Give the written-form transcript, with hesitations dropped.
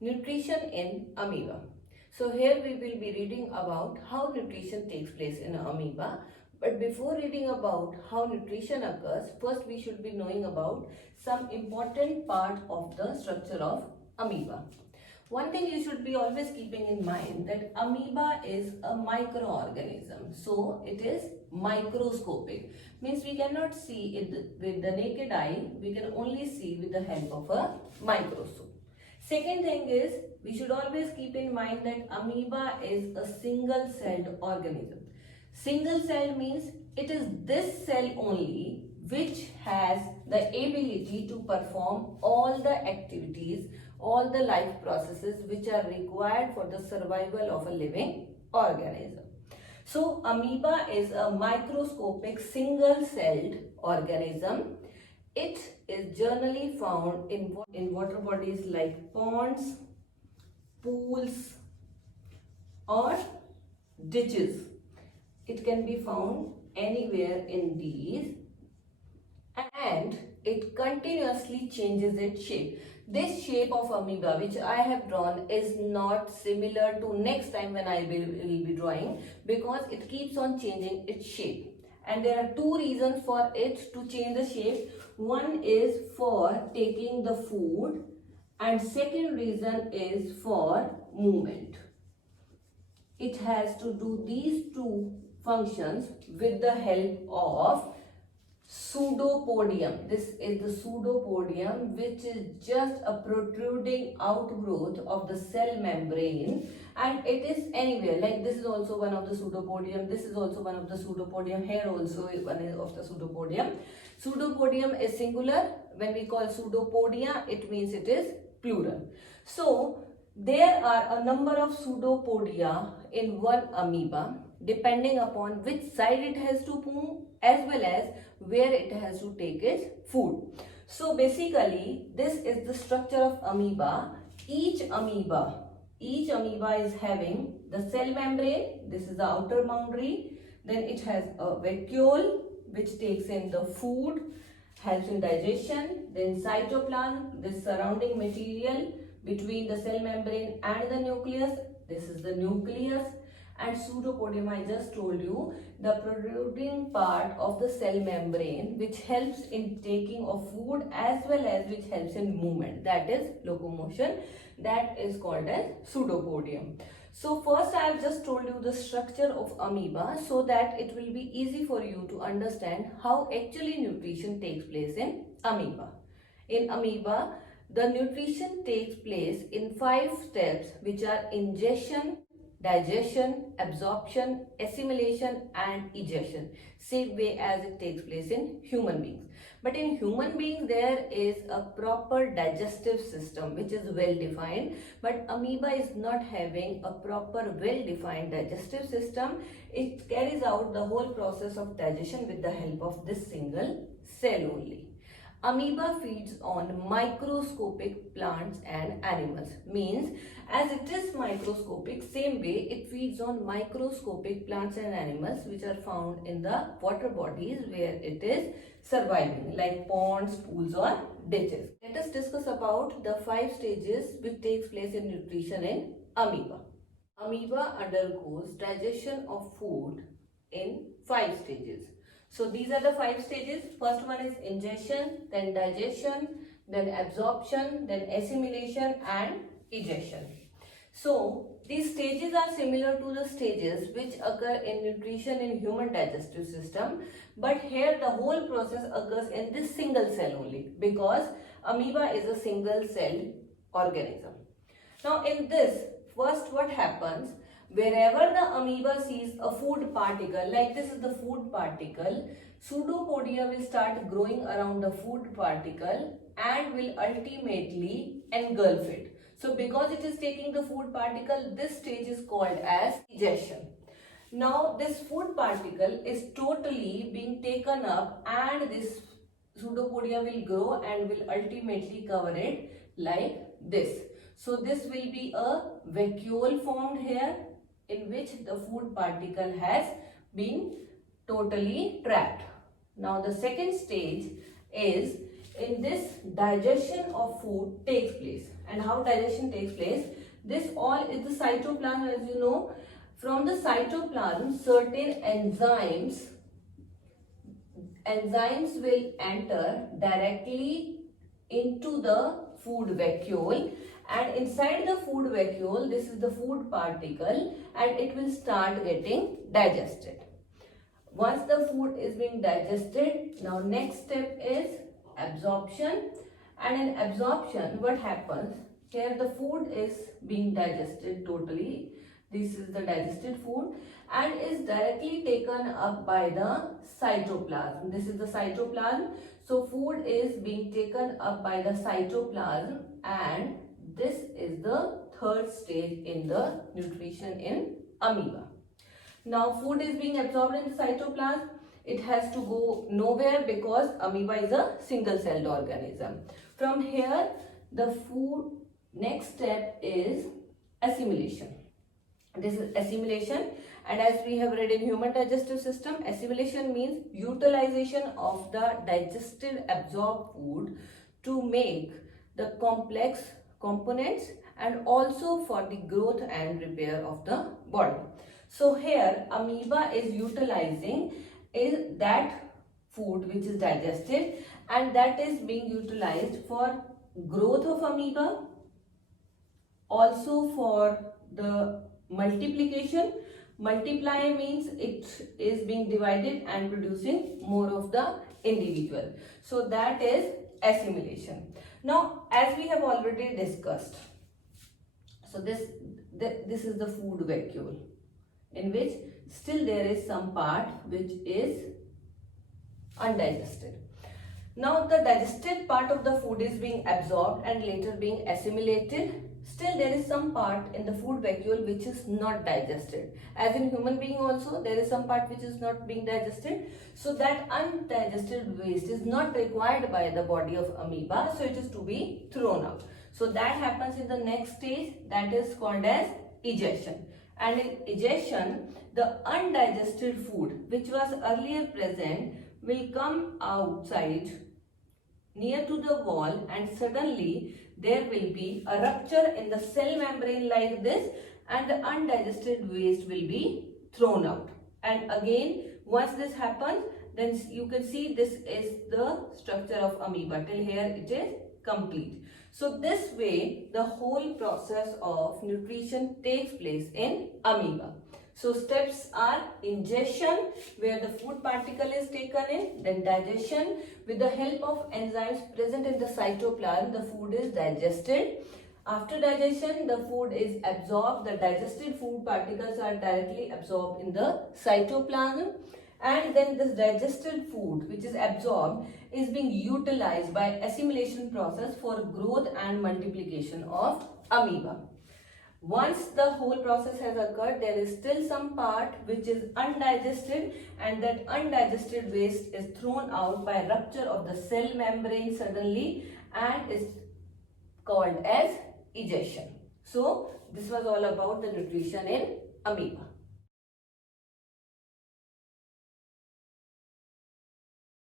Nutrition in amoeba. So here we will be reading about how nutrition takes place in amoeba. But before reading about how nutrition occurs, first we should be knowing about some important part of the structure of amoeba. One thing you should be always keeping in mind that amoeba is a microorganism. So it is microscopic. Means we cannot see it with the naked eye. We can only see with the help of a microscope. Second thing is, we should always keep in mind that amoeba is a single-celled organism. Single-celled means it is this cell only which has the ability to perform all the activities, all the life processes which are required for the survival of a living organism. So, amoeba is a microscopic single-celled organism. It is generally found in water bodies like ponds, pools or ditches. It can be found anywhere in these, and it continuously changes its shape. This shape of amoeba which I have drawn is not similar to next time when I will be drawing, because it keeps on changing its shape. And there are two reasons for it to change the shape. One is for taking the food, and second reason is for movement. It has to do these two functions with the help of Pseudopodium. This is the Pseudopodium, which is just a protruding outgrowth of the cell membrane, and it is anywhere. Like this is also one of the Pseudopodium, this is also one of the Pseudopodium, here also is one of the Pseudopodium. Pseudopodium is singular. When we call Pseudopodia, it means it is plural. So there are a number of Pseudopodia in one amoeba, depending upon which side it has to move as well as where it has to take its food. So basically this is the structure of amoeba. Each amoeba is having the cell membrane. This is the outer boundary. Then it has a vacuole which takes in the food, helps in digestion. Then cytoplasm, this surrounding material between the cell membrane and the nucleus. This is the nucleus. And Pseudopodium, I just told you, the protruding part of the cell membrane which helps in taking of food as well as which helps in movement, that is locomotion, that is called as Pseudopodium. So first I have just told you the structure of amoeba so that it will be easy for you to understand how actually nutrition takes place in amoeba. In amoeba, the nutrition takes place in 5 steps, which are ingestion, digestion, absorption, assimilation and egestion, same way as it takes place in human beings. But in human beings there is a proper digestive system which is well defined, but amoeba is not having a proper well defined digestive system. It carries out the whole process of digestion with the help of this single cell only. Amoeba feeds on microscopic plants and animals. Means as it is microscopic, same way it feeds on microscopic plants and animals which are found in the water bodies where it is surviving, like ponds, pools or ditches. Let us discuss about the 5 stages which takes place in nutrition in amoeba. Amoeba undergoes digestion of food in 5 stages. So these are the 5 stages. First one is ingestion, then digestion, then absorption, then assimilation and egestion. So these stages are similar to the stages which occur in nutrition in human digestive system, but here the whole process occurs in this single cell only, because amoeba is a single cell organism. Now in this, first what happens, wherever the amoeba sees a food particle, like this is the food particle, Pseudopodia will start growing around the food particle and will ultimately engulf it. So because it is taking the food particle, this stage is called as egestion. Now this food particle is totally being taken up and this Pseudopodia will grow and will ultimately cover it like this. So this will be a vacuole formed here, in which the food particle has been totally trapped. Now the second stage is in this digestion of food takes place. And how digestion takes place? This all is the cytoplasm, as you know. From the cytoplasm, certain enzymes will enter directly into the food vacuole, and inside the food vacuole, this is the food particle, and it will start getting digested. Once the food is being digested, now next step is absorption. And in absorption, what happens? Here the food is being digested totally. This is the digested food and is directly taken up by the cytoplasm. This is the cytoplasm. So food is being taken up by the cytoplasm, and this is the third stage in the nutrition in amoeba. Now food is being absorbed in the cytoplasm. It has to go nowhere because amoeba is a single celled organism. From here, the food next step is assimilation. This is assimilation, and as we have read in human digestive system, assimilation means utilization of the digested absorbed food to make the complex components and also for the growth and repair of the body. So here amoeba is utilizing is that food which is digested, and that is being utilized for growth of amoeba, also for the multiplication. Multiply means it is being divided and producing more of the individual. So that is assimilation. Now as we have already discussed, so this is the food vacuole, in which still there is some part which is undigested. Now the digested part of the food is being absorbed and later being assimilated. Still there is some part in the food vacuole which is not digested. As in human being also, there is some part which is not being digested. So that undigested waste is not required by the body of amoeba, so it is to be thrown out. So that happens in the next stage, that is called as egestion. And in egestion, the undigested food which was earlier present will come outside near to the wall, and suddenly there will be a rupture in the cell membrane like this, and the undigested waste will be thrown out. And again, once this happens, then you can see this is the structure of amoeba. Till here it is complete. So this way the whole process of nutrition takes place in amoeba. So steps are ingestion, where the food particle is taken in, then digestion. With the help of enzymes present in the cytoplasm, the food is digested. After digestion, the food is absorbed. The digested food particles are directly absorbed in the cytoplasm. And then this digested food which is absorbed is being utilized by assimilation process for growth and multiplication of amoeba. Once the whole process has occurred, there is still some part which is undigested, and that undigested waste is thrown out by rupture of the cell membrane suddenly and is called as egestion. So this was all about the nutrition in amoeba.